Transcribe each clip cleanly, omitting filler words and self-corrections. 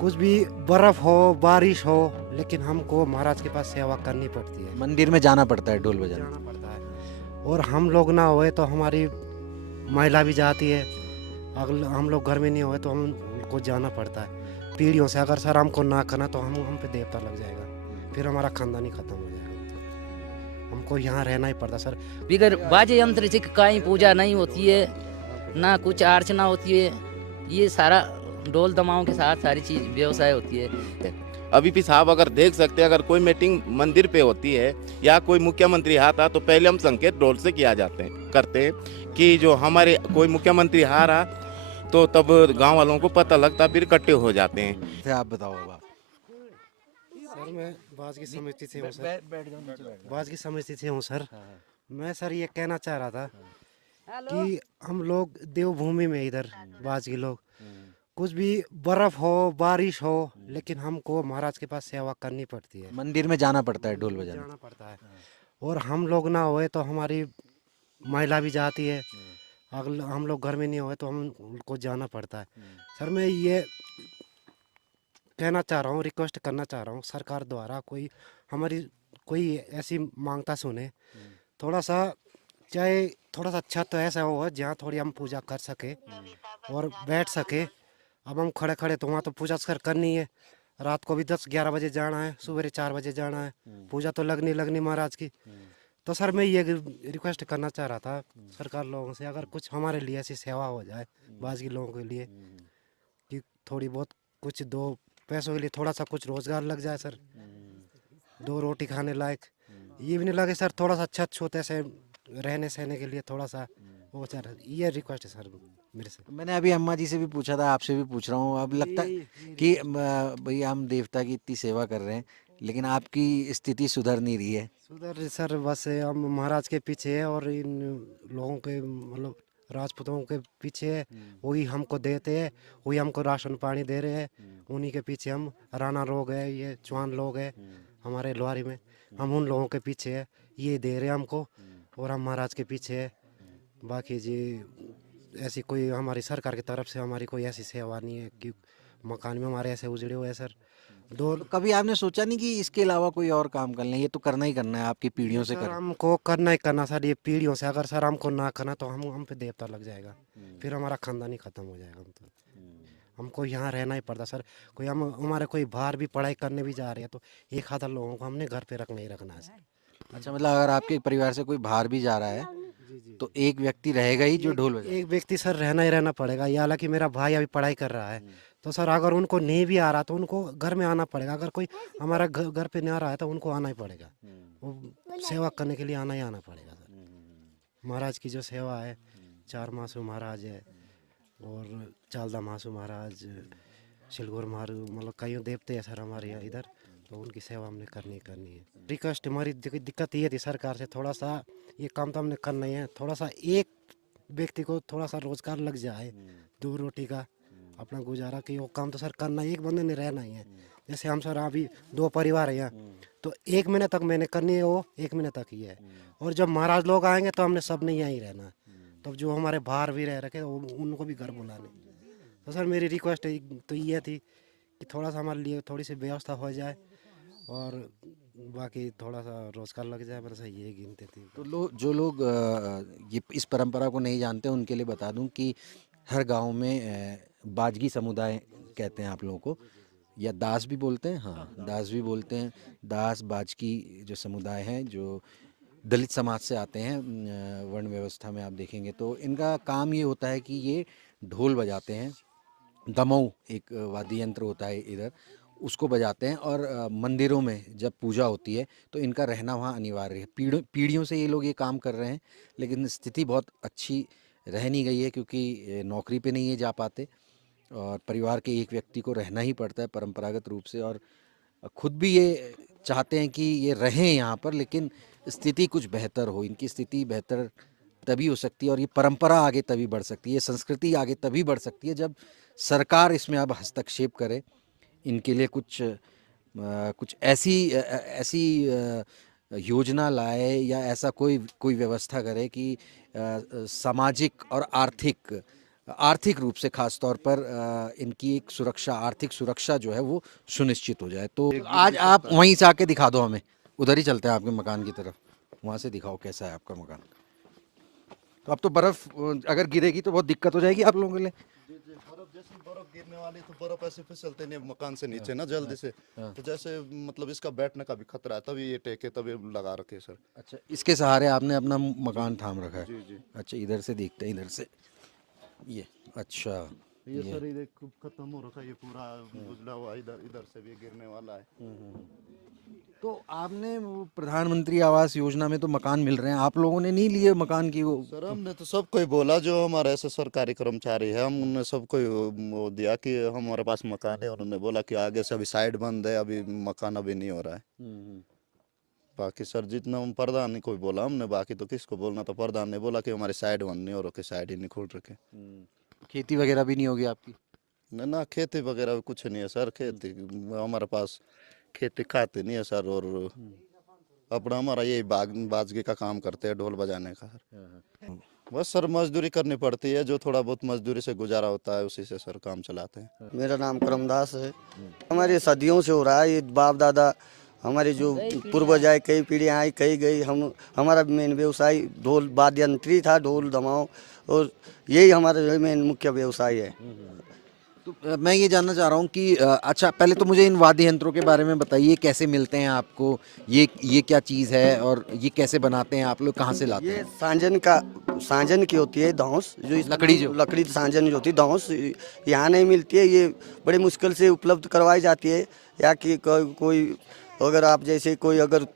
कुछ भी बर्फ हो बारिश हो, लेकिन हमको महाराज के पास सेवा करनी पड़ती है। मंदिर में जाना पड़ता है ढोल बजाने। जाना पड़ता है। और हम लोग ना होए तो हमारी महिला भी जाती है। अगर हम लोग घर में नहीं होए तो हम उनको जाना पड़ता है। पीढ़ियों से अगर सर हमको ना करना तो हम पे देवता लग जाएगा, फिर हमारा खानदान ही खत्म हो जाएगा। हमको यहाँ रहना ही पड़ता सर। बिगर बाजे यंत्र से कहीं पूजा नहीं होती है, ना कुछ अर्चना होती है। ये सारा ढोल दमाओं के साथ सारी चीज व्यवसाय होती है। अभी भी साहब अगर देख सकते हैं, अगर कोई मीटिंग मंदिर पे होती है या कोई मुख्यमंत्री आता तो पहले हम संकेत ढोल से किया करते हैं कि जो हमारे कोई मुख्यमंत्री आ रहा तो तब गांव वालों को पता लगता, फिर इकट्ठे हो जाते हैं। से आप बताओ बाबा। सर मैं बाज की समिति से हूँ सर। बैठ जाओ नीचे बैठ बाज की समिति से हूँ सर। हाँ। मैं सर ये कहना चाह रहा था कि हम लोग देवभूमि में इधर बाज के लोग, कुछ भी बर्फ हो बारिश हो, लेकिन हमको महाराज के पास सेवा करनी पड़ती है। मंदिर में जाना पड़ता है ढोल बजाने। जाना पड़ता है। और हम लोग ना होए तो हमारी महिला भी जाती है। अगर हम लोग घर में नहीं होए तो हम उनको जाना पड़ता है। सर मैं ये कहना चाह रहा हूँ, रिक्वेस्ट करना चाह रहा हूँ सरकार द्वारा कोई हमारी कोई ऐसी मांगता सुने। थोड़ा सा चाहे थोड़ा सा अच्छा तो ऐसा हो जहाँ थोड़ी हम पूजा कर सके और बैठ सके। अब हम खड़े खड़े तो वहाँ तो पूजा सर करनी है। रात को भी 10-11 बजे जाना है, सुबह 4 बजे जाना है। पूजा तो लगनी महाराज की। तो सर मैं ये रिक्वेस्ट करना चाह रहा था सरकार लोगों से, अगर कुछ हमारे लिए ऐसी सेवा हो जाए बाजगी लोगों के लिए कि थोड़ी बहुत कुछ दो पैसों के लिए थोड़ा सा कुछ रोजगार लग जाए सर, 2 रोटी खाने लायक। ये भी नहीं लगे सर, थोड़ा सा छत छोटे से रहने सहने के लिए थोड़ा सा वो सर, ये रिक्वेस्ट है सर मेरे से। मैंने अभी अम्मा जी से भी पूछा था, आपसे भी पूछ रहा हूँ। अब लगता है कि भैया हम देवता की इतनी सेवा कर रहे हैं लेकिन आपकी स्थिति सुधर नहीं रही है। सुधर सर बस हम महाराज के पीछे है और इन लोगों के मतलब राजपूतों के पीछे है। वही हमको देते हैं, वही हमको राशन पानी दे रहे हैं। उन्हीं के पीछे हम राणा लोग है, ये चौहान लोग है हमारे लोहारी में, हम उन लोगों के पीछे है, ये दे रहे हैं हमको और हम महाराज के पीछे है। बाकी जी ऐसी कोई हमारी सरकार की तरफ से हमारी कोई ऐसी सेवा नहीं है कि मकान में हमारे ऐसे उजड़े हुए हैं सर। दो तो कभी आपने सोचा नहीं कि इसके अलावा कोई और काम कर लें? ये तो करना ही करना है, आपकी पीढ़ियों से सर कर। हमको करना ही करना सर, ये पीढ़ियों से अगर सर हमको ना करना तो हम पे देवता लग जाएगा, फिर हमारा खानदान ही खत्म हो जाएगा। हम तो हमको यहाँ रहना ही पड़ता सर। कोई हम हमारे कोई बाहर भी पढ़ाई करने भी जा रहे हैं तो 1 आधा लोगों को हमने घर पे रखना ही रखना है सर। अच्छा, मतलब अगर आपके परिवार से कोई बाहर भी जा रहा है तो एक व्यक्ति रहेगा ही जो ढोल बजाए। एक व्यक्ति सर रहना ही रहना पड़ेगा। ये हालांकि मेरा भाई अभी पढ़ाई कर रहा है तो सर अगर उनको नहीं भी आ रहा तो उनको घर में आना पड़ेगा। अगर कोई हमारा घर पे नहीं आ रहा है तो उनको आना ही पड़ेगा, वो सेवा करने के लिए आना ही आना पड़ेगा सर। महाराज की जो सेवा है, 4 मासू महाराज है और चालदा मासू महाराज, शिलगोर मारू, मतलब कई देवते हैं सर हमारे यहाँ इधर, तो उनकी सेवा हमने करनी ही करनी है। रिक्वेस्ट हमारी दिक्कत ये थी सरकार से, थोड़ा सा ये काम तो हमने करना ही है, थोड़ा सा एक व्यक्ति को थोड़ा सा रोजगार लग जाए, 2 रोटी का अपना गुजारा कि वो काम तो सर करना ही, एक बंदे ने रहना ही है। जैसे हम सर अभी 2 परिवार है यहाँ, तो 1 महीने तक मैंने करनी है, वो 1 महीने तक ही है। और जब महाराज लोग आएंगे तो हमने सब ने यहाँ ही रहना है। तब जो हमारे बाहर भी रह रखे उनको भी घर बुलाने। तो सर मेरी रिक्वेस्ट तो ये थी कि थोड़ा सा हमारे लिए थोड़ी सी व्यवस्था हो जाए और बाकी थोड़ा सा रोजगार लग जाए, मेरे से ये गिनते थे। तो जो लोग ये इस परंपरा को नहीं जानते उनके लिए बता दूं कि हर गांव में बाजगी समुदाय कहते हैं आप लोगों को, या दास भी बोलते हैं। हाँ, दास भी बोलते हैं। दास बाजगी जो समुदाय हैं, जो दलित समाज से आते हैं, वर्ण व्यवस्था में आप देखेंगे तो इनका काम ये होता है कि ये ढोल बजाते हैं। दमऊ एक वाद्य यंत्र होता है इधर, उसको बजाते हैं। और मंदिरों में जब पूजा होती है तो इनका रहना वहाँ अनिवार्य है। पीढ़ियों से ये लोग ये काम कर रहे हैं, लेकिन स्थिति बहुत अच्छी रह नहीं गई है क्योंकि नौकरी पे नहीं ये जा पाते और परिवार के एक व्यक्ति को रहना ही पड़ता है परंपरागत रूप से। और खुद भी ये चाहते हैं कि ये रहें यहाँ पर, लेकिन स्थिति कुछ बेहतर हो। इनकी स्थिति बेहतर तभी हो सकती है और ये परंपरा आगे तभी बढ़ सकती है, ये संस्कृति आगे तभी बढ़ सकती है जब सरकार इसमें अब हस्तक्षेप करे, इनके लिए कुछ ऐसी योजना लाए या ऐसा कोई व्यवस्था करे कि सामाजिक और आर्थिक आर्थिक रूप से खास तौर पर इनकी एक सुरक्षा, आर्थिक सुरक्षा जो है वो सुनिश्चित हो जाए। तो आज आप वहीं से आके दिखा दो हमें, उधर ही चलते हैं आपके मकान की तरफ, वहाँ से दिखाओ कैसा है आपका मकान। तो अब तो बर्फ अगर गिरेगी तो बहुत दिक्कत हो जाएगी आप लोगों के लिए। बर्फ जैसे बर्फ गिरने वाली तो बर्फ ऐसे फिसलते नहीं मकान से नीचे ना जल्दी से, तो जैसे मतलब इसका बैठने का भी खतरा है, तभी ये टेके तभी लगा रखे सर। अच्छा, इसके सहारे आपने अपना मकान थाम रखा है। जी जी। अच्छा, इधर से देखते हैं, इधर से ये। अच्छा, ये सर ये खत्म हो रखा है, ये पूरा बुझला हुआ, इधर इधर से भी गिरने वाला है। तो आपने वो प्रधानमंत्री आवास योजना में तो मकान मिल रहे हैं, आप लोगों ने नहीं लिए मकान की वो? सर हमने तो सबको ही बोला, जो हमारे ऐसे सरकारी कर्मचारी है, हमने सबको ही वो दिया कि हमारे पास मकान है, उन्होंने बोला कि आगे से अभी साइड बंद है, अभी मकान अभी नहीं हो रहा है। बाकी सर जितना हम प्रधान को ही बोला हमने, बाकी तो किसको बोलना था। प्रधान ने बोला कि हमारी साइड बंद नहीं हो रखी, साइड ही नहीं खोल रखे। खेती वगैरह भी नहीं होगी आपकी? ना खेती वगैरह कुछ नहीं है सर, खेती हमारे पास खेती खाते नहीं है सर, और अपना हमारा यही बाजगी का काम करते हैं, ढोल बजाने का सर। बस सर मजदूरी करनी पड़ती है, जो थोड़ा बहुत मजदूरी से गुजारा होता है उसी से सर काम चलाते हैं। मेरा नाम करमदास है। हमारे सदियों से हो रहा है, ये बाप दादा हमारे जो पूर्वज आए, कई पीढ़ियाँ आई कई गई। हमारा मेन व्यवसाय ढोल वाद्य यंत्री था, ढोल दमाओ, और यही हमारा मेन मुख्य व्यवसाय है। तो मैं ये जानना चाह रहा हूँ कि अच्छा, पहले तो मुझे इन वाद्य यंत्रों के बारे में बताइए, कैसे मिलते हैं आपको, ये क्या चीज़ है और ये कैसे बनाते हैं आप लोग, कहाँ से लाते ये हैं? सांजन की होती है धौंस, जो लकड़ी सांजन जो होती है धौंस, यहाँ नहीं मिलती है, ये बड़ी मुश्किल से उपलब्ध करवाई जाती है। या कि कोई अगर आप जैसे कोई अगर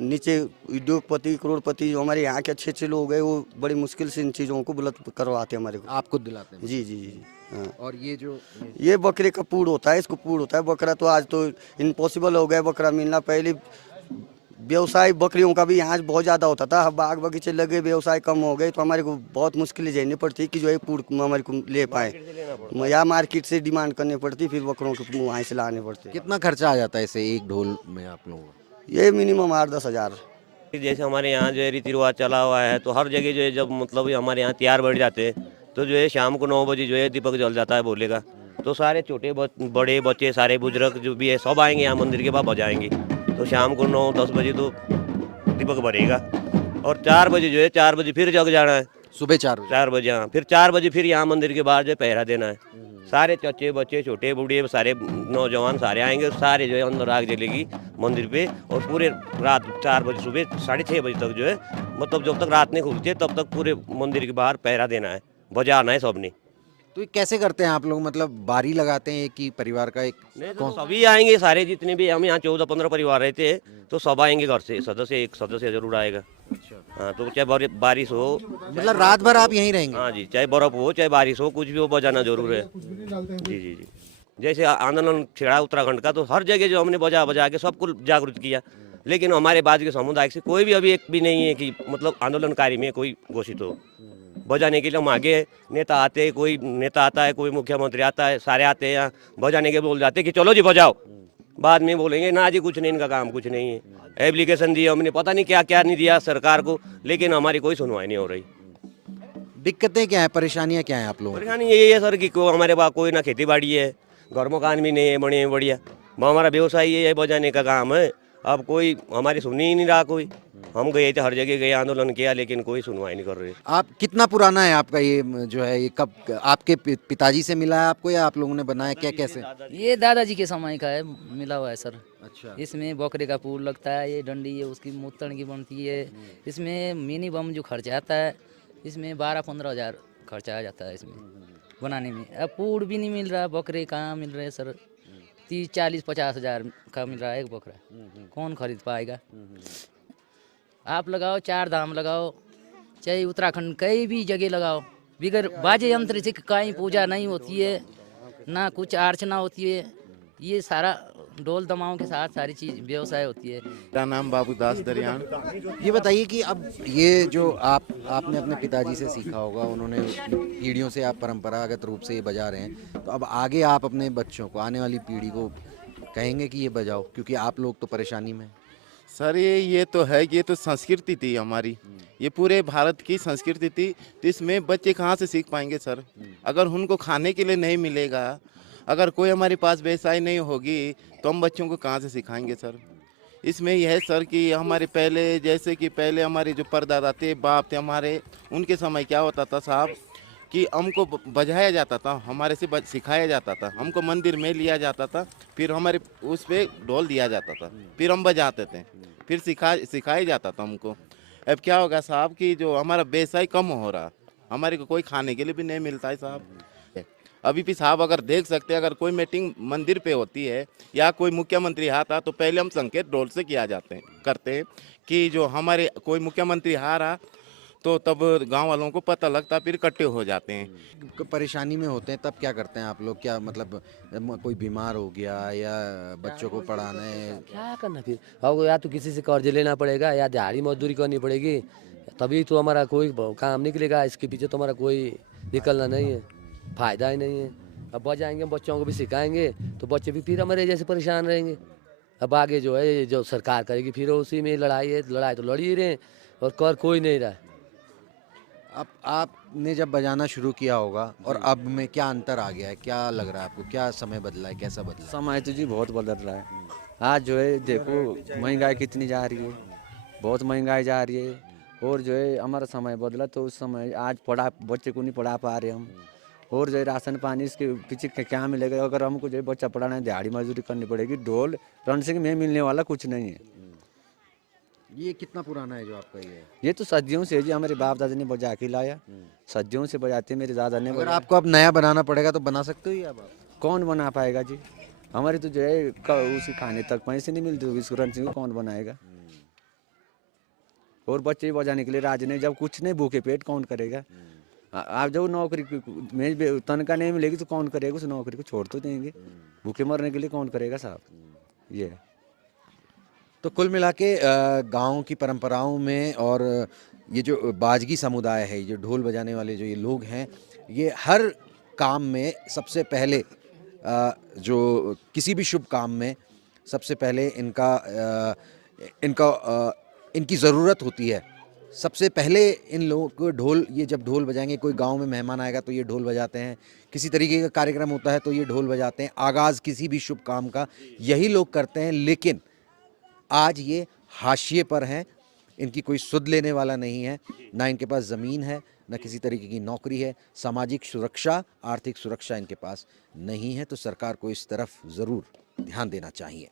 नीचे उद्योगपति करोड़पति जो हमारे यहाँ के अच्छे अच्छे लोग हैं, वो बड़ी मुश्किल से इन चीज़ों को उपलब्ध करवाते हैं हमारे को। आप खुद दिलाते हैं? जी जी जी। हाँ। और ये जो ये बकरे का पूड़ होता है, इसको पूड़ होता है। बकरा तो आज तो इम्पॉसिबल हो गया बकरा मिलना। पहले व्यवसाय बकरियों का भी यहाँ बहुत ज़्यादा होता था, अब बाग बगीचे लगे, व्यवसाय कम हो गए, तो हमारे को बहुत मुश्किलें झेलनी पड़ती कि जो है पूड़ हमारे को ले पाए, या मार्केट से डिमांड करनी पड़ती, फिर बकरों के वहाँ से लाने पड़ते। कितना खर्चा आ जाता है इसे एक ढोल में आप लोगों को? ये मिनिमम 8-10 हज़ार। जैसे हमारे यहाँ जो है रीति रिवाज चला हुआ है, तो हर जगह जो है जब मतलब हमारे यहाँ तैयार बढ़ जाते हैं, तो जो है शाम को 9 बजे जो है दीपक जल जाता है भोले का। तो सारे छोटे बड़े बच्चे, सारे बुजुर्ग जो भी है सब आएंगे यहाँ मंदिर के पास बजाएंगे। तो शाम को 9-10 बजे तो दीपक भरेगा, और 4 बजे जो है 4 बजे फिर जग जाना है। सुबह 4 बजे? 4 बजे, हाँ, फिर 4 बजे फिर यहाँ मंदिर के बाहर जो है पहरा देना है। सारे चच्चे बच्चे, छोटे बूढ़े, सारे नौजवान सारे आएंगे, सारे जो है अंदर आग जलेगी मंदिर पे, और पूरे रात 4 बजे सुबह 6:30 बजे तक जो है, मतलब जब तक रात नहीं खुलती है तब तक पूरे मंदिर के बाहर पहरा देना है, बजाना है सबने। तो ये कैसे करते हैं आप लोग, मतलब बारी लगाते हैं एक ही परिवार का? एक नहीं तो सभी आएंगे, सारे जितने भी हम यहाँ 14-15 परिवार रहते हैं, तो सब आएंगे घर से, एक सदस्य जरूर आएगा। हाँ, तो चाहे बारिश हो, मतलब रात भर आप यहीं रहेंगे? हाँ जी, चाहे बर्फ हो चाहे बारिश हो, कुछ भी हो, बजाना जरूर है। जी जी जी। जैसे आंदोलन छिड़ा उत्तराखंड का, तो हर जगह जो हमने बजा बजा के सबको जागरूक किया, लेकिन हमारे बाद के समुदाय से कोई भी अभी एक भी नहीं है कि मतलब आंदोलनकारी में कोई घोषित हो। बजाने के लिए हम आगे नेता आते हैं, कोई नेता आता है, कोई मुख्यमंत्री आता है, सारे आते हैं यहाँ बजाने के बोल जाते हैं कि चलो जी बजाओ। बाद में बोलेंगे ना जी कुछ नहीं, इनका काम कुछ नहीं है। एप्लीकेशन दिया हमने, पता नहीं क्या क्या नहीं दिया सरकार को, लेकिन हमारी कोई सुनवाई नहीं हो रही। दिक्कतें क्या है, परेशानियां क्या है आप लोगों को? परेशानी यही है सर कि हमारे पास कोई ना खेती बाड़ी है, घर मकान भी नहीं है बड़े बढ़िया, हमारा व्यवसाय ये है बजाने का काम है। अब कोई हमारी सुन ही नहीं रहा कोई। हम गए थे, हर जगह गए, आंदोलन किया, लेकिन कोई सुनवाई नहीं कर रहे। आप कितना पुराना है आपका ये जो है, ये कब आपके पिताजी से मिला है आपको, या आप लोगों ने बनाया, क्या कैसे? ये दादाजी के समय का है, मिला हुआ है सर। अच्छा। इसमें बकरे का पूर लगता है, ये डंडी है उसकी मूतन की बनती है। इसमें मिनी बम जो खर्चा आता है, इसमें 12-15 हज़ार खर्चा आ जाता है इसमें बनाने में। अब पूर भी नहीं मिल रहा, बकरे कहाँ मिल रहे हैं सर? 30-40-50 हज़ार का मिल रहा है एक बकरा, कौन खरीद पाएगा? आप लगाओ, 4 धाम लगाओ, चाहे उत्तराखंड कहीं भी जगह लगाओ, बिगर बाजे यंत्र से कहीं पूजा नहीं होती है, ना कुछ अर्चना होती है। ये सारा ढोल दमाओं के साथ सारी चीज व्यवसाय होती है। मेरा नाम बाबूदास दरियान। ये बताइए कि अब ये जो आपने अपने पिताजी से सीखा होगा, उन्होंने पीढ़ियों से आप परंपरागत रूप से ये बजा रहे हैं, तो अब आगे आप अपने बच्चों को, आने वाली पीढ़ी को कहेंगे कि ये बजाओ, क्योंकि आप लोग तो परेशानी में हैं? सर ये तो है कि ये तो संस्कृति थी हमारी, ये पूरे भारत की संस्कृति थी। तो इसमें बच्चे कहाँ से सीख पाएंगे सर? अगर उनको खाने के लिए नहीं मिलेगा, अगर कोई हमारे पास व्यवसाय नहीं होगी, तो हम बच्चों को कहाँ से सिखाएंगे सर? इसमें यह है सर कि हमारे पहले, जैसे कि पहले हमारे जो परदादा थे, बाप थे हमारे, उनके समय क्या होता था साहब कि हमको बजाया जाता था, हमारे से सिखाया जाता था, हमको मंदिर में लिया जाता था, फिर हमारे उस पे ढोल दिया जाता था, फिर हम बजाते थे, फिर सिखाया जाता था हमको। अब क्या होगा साहब कि जो हमारा व्यवसाय कम हो रहा, हमारे को कोई खाने के लिए भी नहीं मिलता है साहब। अभी भी साहब अगर देख सकते हैं, अगर कोई मीटिंग मंदिर पे होती है या कोई मुख्यमंत्री आता, तो पहले हम संकेत ढोल से किया करते हैं कि जो हमारे कोई मुख्यमंत्री आ रहा, तो तब गांव वालों को पता लगता, फिर इकट्ठे हो जाते हैं। परेशानी में होते हैं तब क्या करते हैं आप लोग? क्या मतलब कोई बीमार हो गया या बच्चों को पढ़ाना है? क्या करना फिर? अब या तो किसी से कर्ज लेना पड़ेगा या दिहाड़ी मजदूरी करनी पड़ेगी, तभी तो हमारा कोई काम निकलेगा। इसके पीछे तो हमारा कोई निकलना नहीं है, फायदा ही नहीं है। अब बजाएंगे, बच्चों को भी सिखाएंगे, तो बच्चे भी फिर हमारे जैसे परेशान रहेंगे। अब आगे जो है जो सरकार करेगी, फिर उसी में लड़ाई है। लड़ाई तो लड़ ही रहे हैं और कर कोई नहीं रहा है। अब आपने जब बजाना शुरू किया होगा और अब में क्या अंतर आ गया है? क्या लग रहा है आपको? क्या समय बदला है? कैसा बदला है? समय तो जी बहुत बदल रहा है। आज जो है देखो महंगाई कितनी जा रही है, बहुत महंगाई जा रही है। और जो है हमारा समय बदला तो उस समय आज बच्चे को नहीं पढ़ा पा रहे हम। और जो है राशन पानी इसके पीछे क्या मिलेगा? अगर हमको जो है बच्चा पढ़ाना है, दिहाड़ी मजदूरी करनी पड़ेगी। ढोल रनसिंग में मिलने वाला कुछ नहीं है। ये कितना पुराना है जो आपका ये? ये तो सदियों से जी हमारे बाप दादा ने बजा के लाया, सदियों से बजाते मेरे दादा ने। अगर आपको अब नया बनाना पड़ेगा तो बना सकते हो या अब आप? कौन बना पाएगा जी? हमारे तो जो है उसी खाने तक पैसे नहीं मिलते, इसको रनसिंग को कौन बनाएगा? और बच्चे बजाने के लिए राज नहीं, जब कुछ नहीं भूखे पेट कौन करेगा? आप जब नौकरी में तनख्वाह नहीं मिलेगी तो कौन करेगा? उस नौकरी को छोड़ तो देंगे, भूखे मरने के लिए कौन करेगा साहब? ये तो कुल मिला के गाँव की परंपराओं में और ये जो बाजगी समुदाय है, ये ढोल बजाने वाले जो ये लोग हैं, ये हर काम में सबसे पहले जो किसी भी शुभ काम में सबसे पहले इनकी ज़रूरत होती है। सबसे पहले इन लोगों को ढोल, ये जब ढोल बजाएंगे, कोई गांव में मेहमान आएगा तो ये ढोल बजाते हैं, किसी तरीके का कार्यक्रम होता है तो ये ढोल बजाते हैं। आगाज़ किसी भी शुभ काम का यही लोग करते हैं। लेकिन आज ये हाशिए पर हैं, इनकी कोई सुध लेने वाला नहीं है, ना इनके पास ज़मीन है, ना किसी तरीके की नौकरी है, सामाजिक सुरक्षा, आर्थिक सुरक्षा इनके पास नहीं है। तो सरकार को इस तरफ ज़रूर ध्यान देना चाहिए।